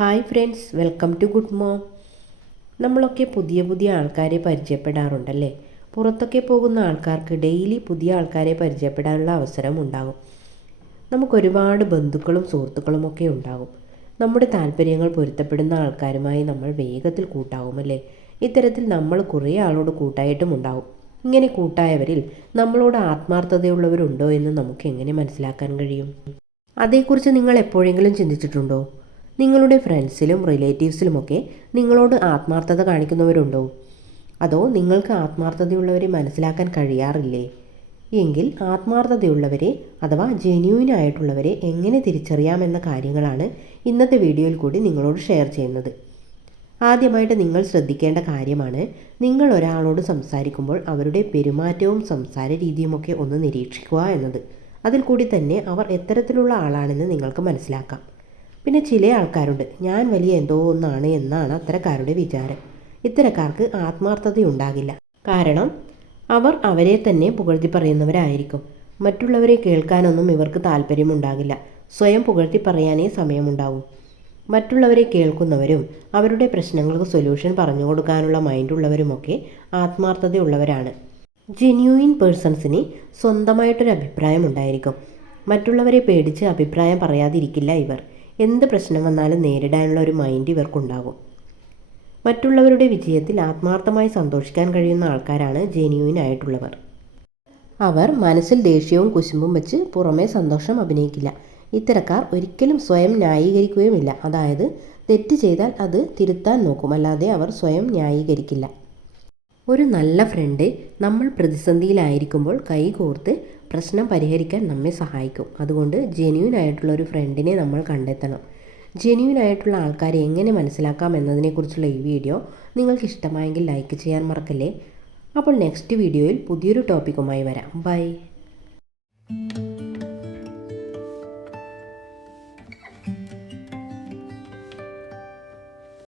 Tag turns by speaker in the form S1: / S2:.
S1: Hi friends welcome to good mom. നമ്മളൊക്കെ പുതിയ പുതിയ ആൾക്കാരെ പരിചയപ്പെടാറുണ്ടല്ലേ? പുറത്തൊക്കെ പോകുന്ന ആൾക്കാർക്ക് ഡെയിലി പുതിയ ആൾക്കാരെ പരിചയപ്പെടാനുള്ള അവസരം ഉണ്ടാകും. നമുക്കൊരുപാട് ബന്ധുക്കളും സുഹൃത്തുക്കളും ഒക്കെ ഉണ്ടാകും. നമ്മുടെ താല്പര്യങ്ങൾ പൊരുത്തപ്പെടുന്ന ആൾക്കാരുമായി നമ്മൾ വേഗത്തിൽ കൂട്ടാവുമല്ലേ? ഇത്തരത്തിൽ നമ്മൾ കുറേ ആളോട് കൂട്ടായിട്ടും ഉണ്ടാകും. ഇങ്ങനെ കൂട്ടായവരിൽ നമ്മളോട് ആത്മാർത്ഥതയുള്ളവരുണ്ടോ എന്ന് നമുക്ക് എങ്ങനെ മനസ്സിലാക്കാൻ കഴിയും? അതേക്കുറിച്ച് നിങ്ങൾ എപ്പോഴെങ്കിലും ചിന്തിച്ചിട്ടുണ്ടോ? നിങ്ങളുടെ ഫ്രണ്ട്സിലും റിലേറ്റീവ്സിലുമൊക്കെ നിങ്ങളോട് ആത്മാർത്ഥത കാണിക്കുന്നവരുണ്ടോ? അതോ നിങ്ങൾക്ക് ആത്മാർത്ഥതയുള്ളവരെ മനസ്സിലാക്കാൻ കഴിയാറില്ലേ? എങ്കിൽ ആത്മാർത്ഥതയുള്ളവരെ അഥവാ ജെന്യൂൻ ആയിട്ടുള്ളവരെ എങ്ങനെ തിരിച്ചറിയാമെന്ന കാര്യങ്ങളാണ് ഇന്നത്തെ വീഡിയോയിൽ കൂടി നിങ്ങളോട് ഷെയർ ചെയ്യുന്നത്. ആദ്യമായിട്ട് നിങ്ങൾ ശ്രദ്ധിക്കേണ്ട കാര്യമാണ് നിങ്ങൾ ഒരാളോട് സംസാരിക്കുമ്പോൾ അവരുടെ പെരുമാറ്റവും സംസാര രീതിയുമൊക്കെ ഒന്ന് നിരീക്ഷിക്കുക എന്നത്. അതിൽ കൂടി തന്നെ അവർ എത്തരത്തിലുള്ള ആളാണെന്ന് നിങ്ങൾക്ക് മനസ്സിലാക്കാം. പിന്നെ ചില ആൾക്കാരുണ്ട്. ഞാൻ വലിയ എന്തോ ഒന്നാണ് എന്നാണ് അത്തരക്കാരുടെ വിചാരം. ഇത്തരക്കാർക്ക് ആത്മാർത്ഥതയുണ്ടാകില്ല. കാരണം അവർ അവരെ തന്നെ പുകഴ്ത്തി പറയുന്നവരായിരിക്കും. മറ്റുള്ളവരെ കേൾക്കാനൊന്നും ഇവർക്ക് താല്പര്യമുണ്ടാകില്ല. സ്വയം പുകഴ്ത്തി പറയാനേ സമയമുണ്ടാവും. മറ്റുള്ളവരെ കേൾക്കുന്നവരും അവരുടെ പ്രശ്നങ്ങൾക്ക് സൊല്യൂഷൻ പറഞ്ഞു കൊടുക്കാനുള്ള മൈൻഡുള്ളവരുമൊക്കെ ആത്മാർത്ഥതയുള്ളവരാണ്. ജെന്യൂയിൻ പേഴ്സൺസിന് സ്വന്തമായിട്ടൊരു അഭിപ്രായം ഉണ്ടായിരിക്കും. മറ്റുള്ളവരെ പേടിച്ച് അഭിപ്രായം പറയാതിരിക്കില്ല ഇവർ. എന്ത് പ്രശ്നം വന്നാലും നേരിടാനുള്ള ഒരു മൈൻഡ് ഇവർക്കുണ്ടാകും. മറ്റുള്ളവരുടെ വിജയത്തിൽ ആത്മാർത്ഥമായി സന്തോഷിക്കാൻ കഴിയുന്ന ആൾക്കാരാണ് ജെന്യൂയിൻ ആയിട്ടുള്ളവർ. അവർ മനസ്സിൽ ദേഷ്യവും കുശുമ്പും വെച്ച് പുറമേ സന്തോഷം അഭിനയിക്കില്ല. ഇത്തരക്കാർ ഒരിക്കലും സ്വയം ന്യായീകരിക്കുകയുമില്ല. അതായത് തെറ്റ് ചെയ്താൽ അത് തിരുത്താൻ നോക്കും. അല്ലാതെ അവർ സ്വയം ന്യായീകരിക്കില്ല. ഒരു നല്ല ഫ്രണ്ട് നമ്മൾ പ്രതിസന്ധിയിലായിരിക്കുമ്പോൾ കൈകോർത്ത് പ്രശ്നം പരിഹരിക്കാൻ നമ്മെ സഹായിക്കും. അതുകൊണ്ട് ജെന്യൂൻ ആയിട്ടുള്ള ഒരു ഫ്രണ്ടിനെ നമ്മൾ കണ്ടെത്തണം. ജെന്യൂൻ ആയിട്ടുള്ള ആൾക്കാരെ എങ്ങനെ മനസ്സിലാക്കാം എന്നതിനെക്കുറിച്ചുള്ള ഈ വീഡിയോ നിങ്ങൾക്ക് ഇഷ്ടമായെങ്കിൽ ലൈക്ക് ചെയ്യാൻ മറക്കല്ലേ? അപ്പോൾ നെക്സ്റ്റ് വീഡിയോയിൽ പുതിയൊരു ടോപ്പിക്കുമായി വരാം. ബൈ